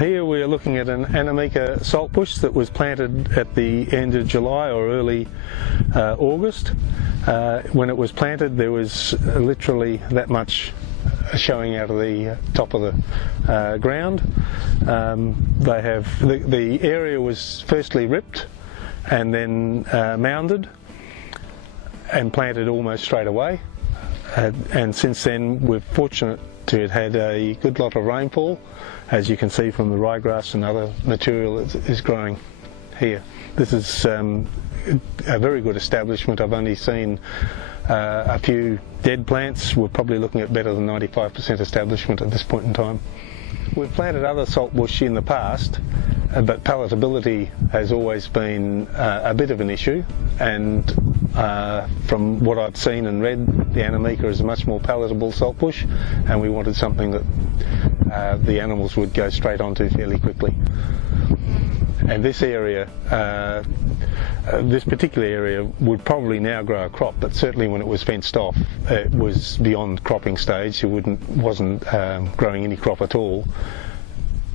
Here we are looking at an Anameka saltbush that was planted at the end of July or early August. When it was planted, there was literally that much showing out of the top of the ground. The area was firstly ripped and then mounded and planted almost straight away. And since then, we're fortunate to have had a good lot of rainfall, as you can see from the ryegrass and other material that is growing here. This is a very good establishment. I've only seen a few dead plants. We're probably looking at better than 95% establishment at this point in time. We've planted other saltbush in the past, but palatability has always been a bit of an issue, and from what I've seen and read, the Anameka is a much more palatable saltbush, and we wanted something that the animals would go straight onto fairly quickly. And this area, this particular area would probably now grow a crop, but certainly when it was fenced off, it was beyond cropping stage. It wasn't growing any crop at all.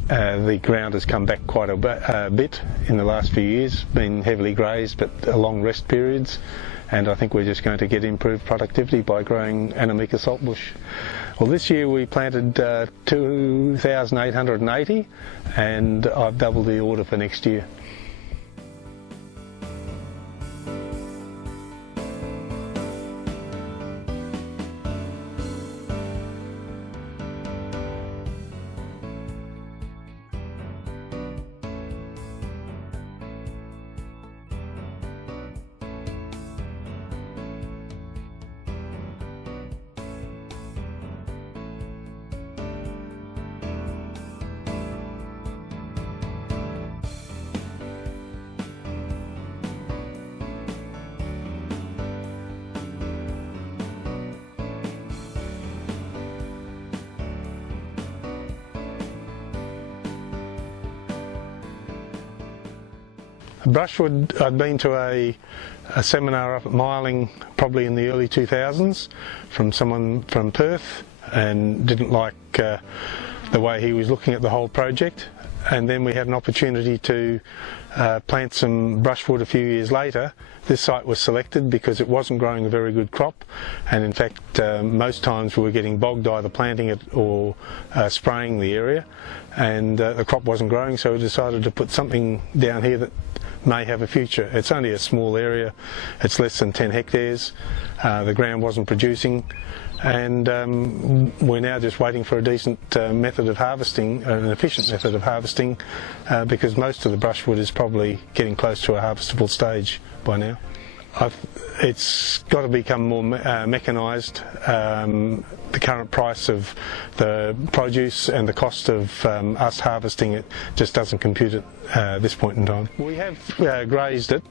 The ground has come back quite a bit in the last few years, been heavily grazed but long rest periods, and I think we're just going to get improved productivity by growing Anameka saltbush. Well, this year we planted 2,880, and I've doubled the order for next year. Brushwood, I'd been to a seminar up at Myling probably in the early 2000s from someone from Perth, and didn't like the way he was looking at the whole project. And then we had an opportunity to plant some brushwood a few years later. This site was selected because it wasn't growing a very good crop, and in fact most times we were getting bogged either planting it or spraying the area, and the crop wasn't growing, so we decided to put something down here that may have a future. It's only a small area, it's less than 10 hectares, the ground wasn't producing, and we're now just waiting for a decent method of harvesting, an efficient method of harvesting, because most of the brushwood is probably getting close to a harvestable stage by now. It's got to become more mechanised. The current price of the produce and the cost of us harvesting it just doesn't compute at this point in time. We have grazed it.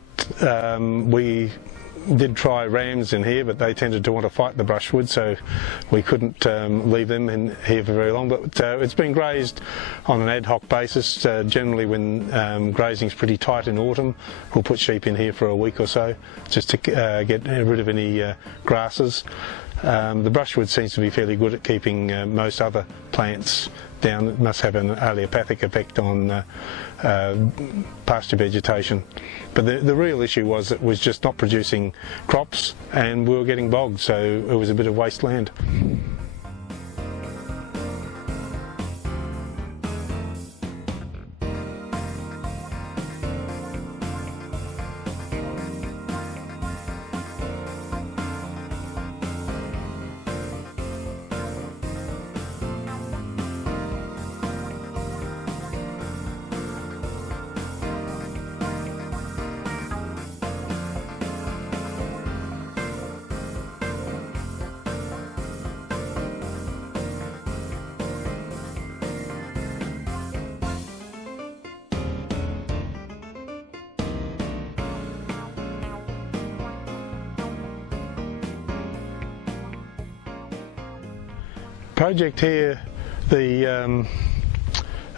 We did try rams in here, but they tended to want to fight the brushwood, so we couldn't leave them in here for very long. But it's been grazed on an ad hoc basis. Generally when grazing's pretty tight in autumn, we'll put sheep in here for a week or so just to get rid of any grasses. The brushwood seems to be fairly good at keeping most other plants down. It must have an allelopathic effect on pasture vegetation. But the real issue was it was just not producing crops, and we were getting bogged, so it was a bit of wasteland. Project here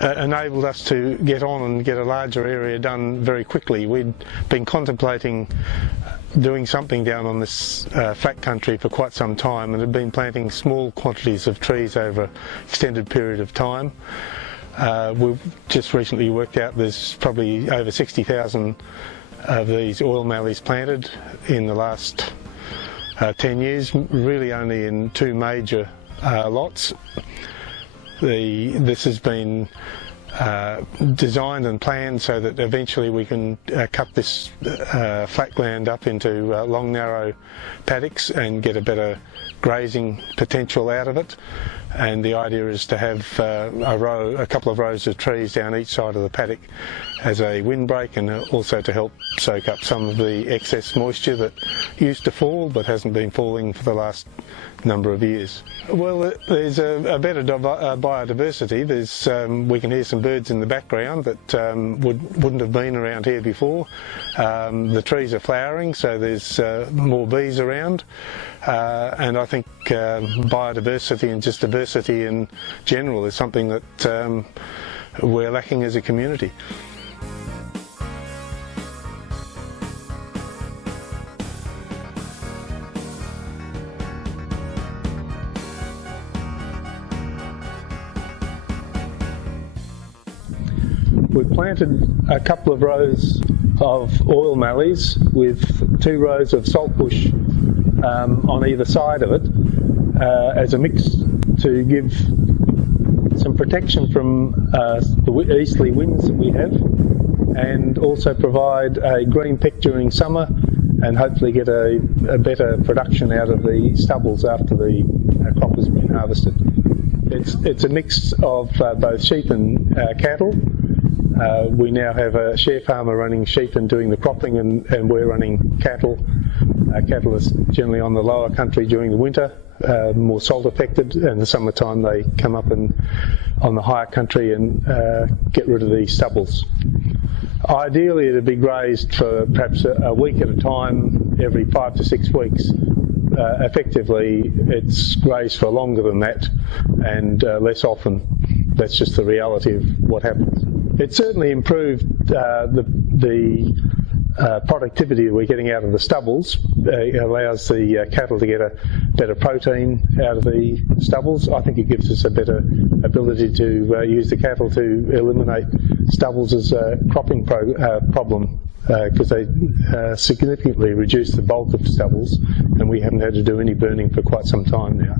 enabled us to get on and get a larger area done very quickly. We'd been contemplating doing something down on this flat country for quite some time, and had been planting small quantities of trees over an extended period of time. We've just recently worked out there's probably over 60,000 of these oil mallees planted in the last 10 years, really only in 2 major lots. This has been designed and planned so that eventually we can cut this flat land up into long narrow paddocks and get a better grazing potential out of it. And the idea is to have a couple of rows of trees down each side of the paddock as a windbreak, and also to help soak up some of the excess moisture that used to fall but hasn't been falling for the last number of years. Well, there's a better biodiversity. There's we can hear some birds in the background that wouldn't have been around here before. The trees are flowering, so there's more bees around, and I think biodiversity and just diversity in general is something that we're lacking as a community. We've planted a couple of rows of oil mallees with 2 rows of saltbush on either side of it as a mix to give some protection from the easterly winds that we have, and also provide a green pick during summer and hopefully get a better production out of the stubbles after the crop has been harvested. It's a mix of both sheep and cattle. We now have a share farmer running sheep and doing the cropping, and we're running cattle. Cattle is generally on the lower country during the winter, more salt affected. In the summertime they come up and on the higher country and get rid of the stubbles. Ideally it'd be grazed for perhaps a week at a time every 5 to 6 weeks. Effectively it's grazed for longer than that and less often. That's just the reality of what happens. It certainly improved the productivity that we're getting out of the stubbles. It allows the cattle to get a better protein out of the stubbles. I think it gives us a better ability to use the cattle to eliminate stubbles as a cropping problem, because they significantly reduce the bulk of stubbles, and we haven't had to do any burning for quite some time now.